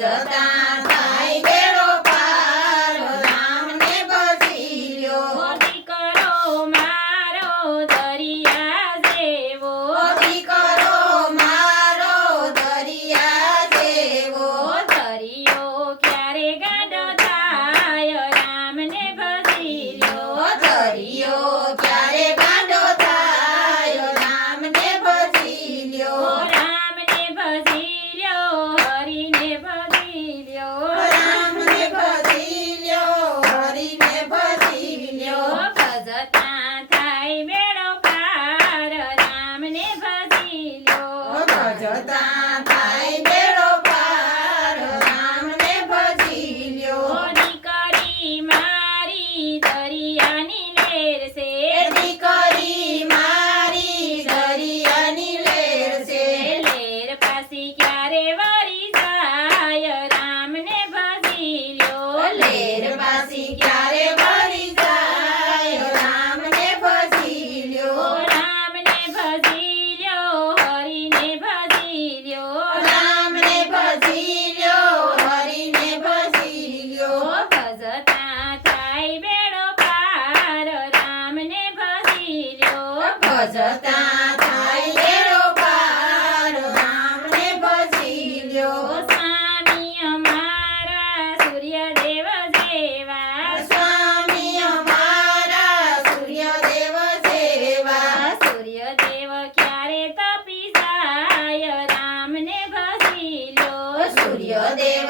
ભજતા થાય બેડો પાર રામને ભજી લ્યો દીકરો મારો દરિયા જેવો દીકરો મારો દરિયા જેવો દરિયો ક્યારે ગાંડો થાય રામને ભજી લ્યો દરિયો ક્યારે ગાંડો થાય રામને ભજી લ્યો રામને ભજી લ્યો હરિને ભજી લ્યો રામને ભજી લ્યો હરિને ભજી લ્યો ભજતા થાય બેડો પાર રામને ભજી લ્યો ભજતા થાય બેડો પાર રામને ભજી લ્યો દીકરી મારી દરિયાની લેર છે દીકરી મારી દરિયાની લેર છે લેર પાછી ક્યારે વળી જાય રામને ભજી લ્યો લેર પાછી ક્યારે વળી જાય રામને ભજી લ્યો રામને ભજી લ્યો હરિને ભજી લ્યો રામને ભજી લ્યો હરિને ભજી લ્યો ભજતા થાય બેડો પાર રામને ભજી લ્યો ભજતા થાય બેડો પાર રામને ભજી લ્યો સ્વામી અમારા સૂર્યદેવ જેવા સ્વામી અમારા સૂર્યદેવ જેવા સૂર્યદેવ ક્યારે તપી જાય રામને ભજી લ્યો સૂર્યદેવ